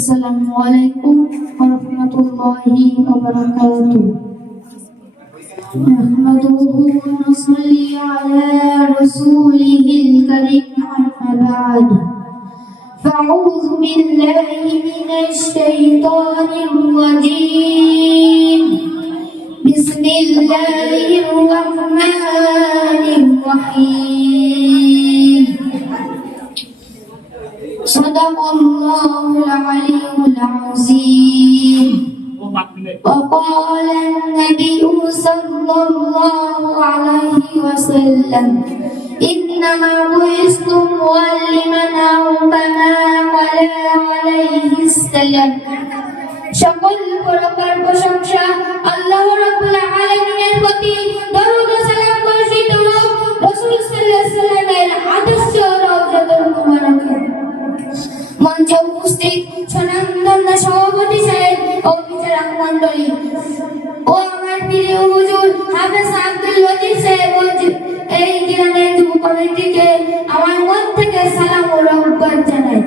Assalamualaikum warahmatullahi wabarakatuh. Nahmaduhu wa nusalli ala rasulihil karim amma ba'd. Fa'udzu billahi minasy syaithanir rajim. Bismillahirrahmanirrahim. Sadaqallahul aliyyul azim. وقال النبي صلى الله عليه وسلم إنما بعثت معلما أو كما قال عليه السلام সকল প্রকার প্রশংসা আল্লাহ রাব্বুল আলামিনের প্রতি দরুদ ও সালাম বর্ষিত হোক রাসূল সাল্লাল্লাহু আলাইহি ওয়াসাল্লামের আদর্শ রওজাতুল মুবারাকে। মঞ্চে উপস্থিত স্বনামধন্য সভাপতি সাহেব ও বিচারক মণ্ডলী ও আমার প্রিয় হুজুর হাফেজ আব্দুল লতিফ সাহেব ও এই গ্রামের যুব কমিটিকে আমার মন থেকে সালাম ও রহমত জানাই।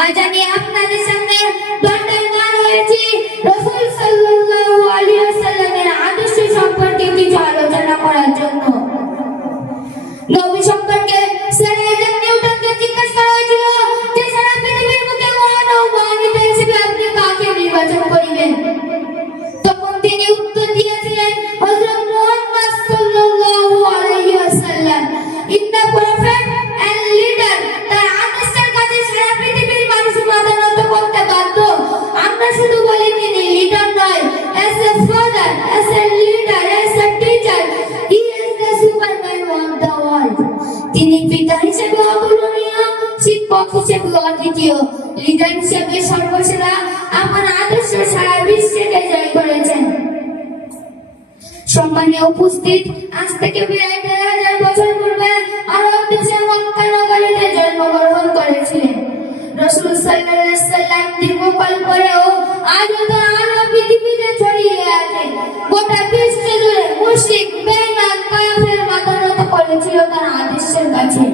আজ আমি আপনাদের সামনে দণ্ডায়মান হয়েছি রাসূল সাল্লাল্লাহু আলাইহি ওয়াসাল্লামের আদর্শ সম্পর্কে কিছু আলোচনা করার জন্য। নবী সম্পর্কে স্যার আইজাক নিউটনকে জিজ্ঞাসা করা হয়েছিল যে সারা পৃথিবীর বুকে মহান ও মহানিত হিসেবে আপনি কাকে নির্বাচন করিবেন? তখন তিনি উত্তর দিয়েছিলেন হযরত মুহাম্মদ সাল্লাল্লাহু আলাইহি ওয়াসাল্লাম is the prophet and leader. তার আদর্শের কাছে সারা পৃথিবীর মানুষ মাথা নত করতে বাধ্য। আমরা শুধু বলি তিনি লিডার নয়, as a father, as a leader, as a teacher, he is the Superman of the world. তিনি পিতা হিসেবে অতুলনীয়, শিক্ষক হিসেবে অদ্বিতীয়, লিডার হিসেবে সর্বসেরা। আমার আদর্শ সারা বিশ্বকে জয় করেছেন। সম্মানীয় উপস্থিত, আজ থেকে প্রায় ১,৫০০ বছর পূর্বে আরব দেশে মক্কা নগরীতে জন্মগ্রহণ করেছিলেন রাসূল সাল্লাল্লাহু আলাইহি ওয়াসাল্লাম। দীর্ঘকাল পরেও আজও তার আলো পৃথিবীতে ছড়িয়ে আছে। গোটা বিশ্ব জুড়ে মুশরিক, বেঈমান, কাফের মাথা নত করেছিল তার আদর্শের কাছে।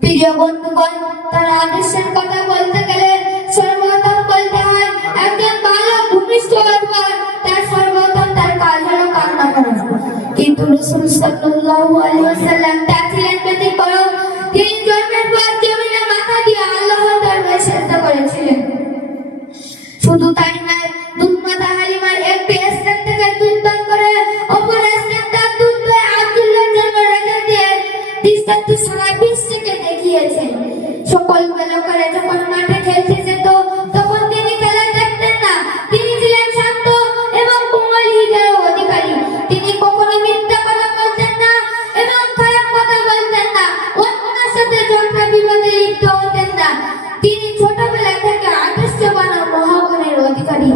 প্রিয় বন্ধুগণ, তার আদর্শের কথা বলতে গেলে সর্বপ্রথম বলতে হয় একজন ভালো ভূমিষ্ঠ হওয়ার পর তার সর্বপ্রথম তার কাজ হলো কান্না করা। কিন্তু রাসূল সাল্লাল্লাহু আলাইহি ওয়াসাল্লাম তা ছিলেন ব্যতিক্রম। তিনি জন্মের পর জমিনে মাথা দিয়ে আল্লাহর দরবারে সিজদা করেছিলেন। শুধু তাই নয়, দুধ মাতা হালিমার একটি স্থান থেকে দুধ পান করে অপর স্থান তার দুধ দয়ে আব্দুল্লাহর জন্য রেখে দিয়ে দৃষ্টান্ত সারা বিশ্বকে দেখিয়েছেন। সকল বালকেরা যখন মাঠে খেলতে যেত তখন তিনি খেলা দেখতেন না। তিনি ছিলেন শান্ত এবং কোমল হৃদয়ের অধিকারী। তিনি কখনো মিথ্যা কথা বলতেন না এবং খারাপ কথা বলতেন না। অন্যের সাথে ঝগড়া বিবাদে লিপ্ত হতেন না। তিনি ছোটবেলা থেকে আদর্শবান ও মহাগুণের অধিকারী।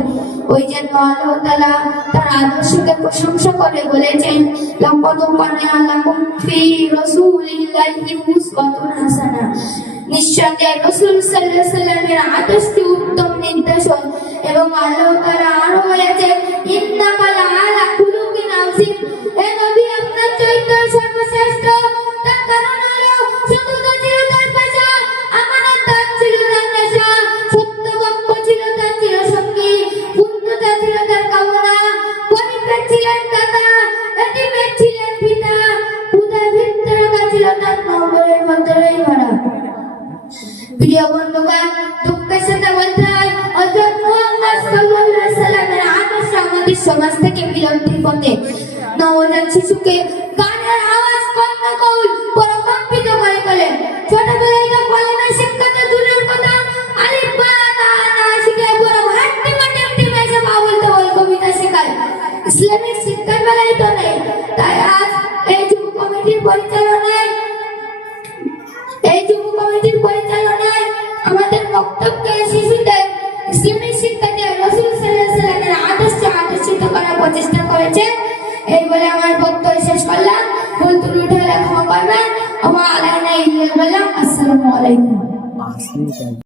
ওই জন্য আল্লাহ তাআলা তার আদর্শকে প্রশংসা করে বলেছেন, লাকাদ কানা লাকুম ফি রাসূলিল্লাহি উসওয়াতুন হাসানা। নিশ্চয় রাসূল সাল্লাল্লাহু আলাইহি ওয়াসাল্লামের আদর্শ উত্তম নিদর্শন। এবং আল্লাহ তাআলা আরো বলেছেন, ইন্নাকা লাআলা খুলুকিন আযীম। হে নবী, আপনার চরিত্র সর্বশ্রেষ্ঠ। তার কারণ হলো সততা ছিল তার পেশা, আমানতদার ছিল তার নেশা, সত্যবাক্য ছিল তার চিরসঙ্গী, পূর্ণতা ছিল তার কামনা, পরিপেট ছিলেন দাতা, এতিমের ছিলেন পিতা, ক্ষুধার ভিতরতা ছিল তার নগরের মধ্যেই ভরা। প্রিয় বন্ধুগণ, দুঃখের সাথে বলতে হয় হযরত মুহাম্মদ সাল্লাল্লাহু আলাইহি ওয়াসাল্লামের আদর্শ আমাদের সমাজ থেকে বিলুপ্তির পথে। নবজাত শিশুকে গানের আওয়াজ কণ্ঠকৌল প্রকম্পিত করে তোলে। ছোটবেলায় তো কলেমা শিক্ষাতে দূরের কথা, আলিফ বা তা না শিখে বড় হাঁটতে মাঠে এসে মা বলতে হয় কবিতা শেখায়। ইসলামিক শিক্ষার বেলায় তো নেই। তাই আজ এই যুব কমিটির পরিচালনায় আমাদের বক্তব্যকে শিশুদের ইসলামিক শিক্ষা দিয়ে রাসূল সাল্লাল্লাহু আলাইহি ওয়াসাল্লামের আদর্শিত করার প্রচেষ্টা করেছে। এই বলে আমার বক্তব্য শেষ করলাম। ভুল ত্রুটি হলে ক্ষমা করবেন। ওয়া আলাইকুম আসসালামু আলাইকুম।